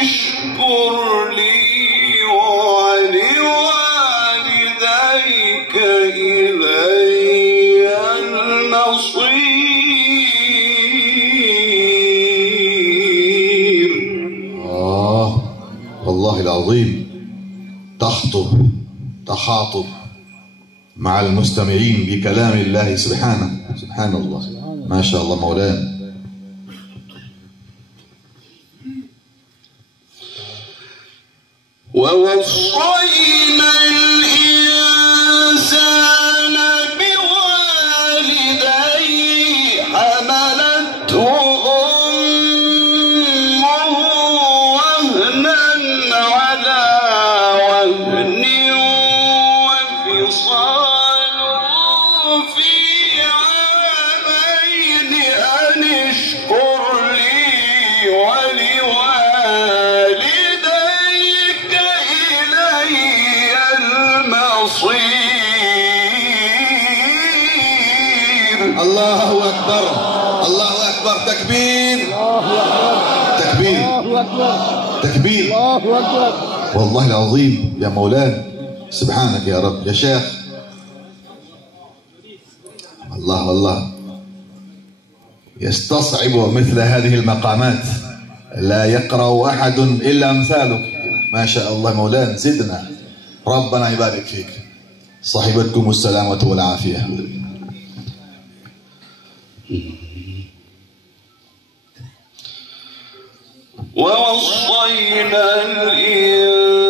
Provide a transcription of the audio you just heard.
اشكر لي ولوالديك إلي المصير. والله العظيم تحاطب مع المستمعين بكلام الله سبحانه. سبحان الله، ما شاء الله مولانا. ووصينا الإنسان بوالديه حملته أمه وهنا على وهن وفصاله في عامين أن اشكر لي ولوالديك إلي المصير. الله أكبر، الله أكبر، تكبير، تكبير، تكبير، والله العظيم يا مولانا. سبحانك يا رب يا شيخ. الله الله يستصعب مثل هذه المقامات، لا يقرأ أحد إلا أمثالك. ما شاء الله مولانا، زدنا، ربنا يبارك فيك. صاحبتكم السلامة والعافية. ووصينا الإنسان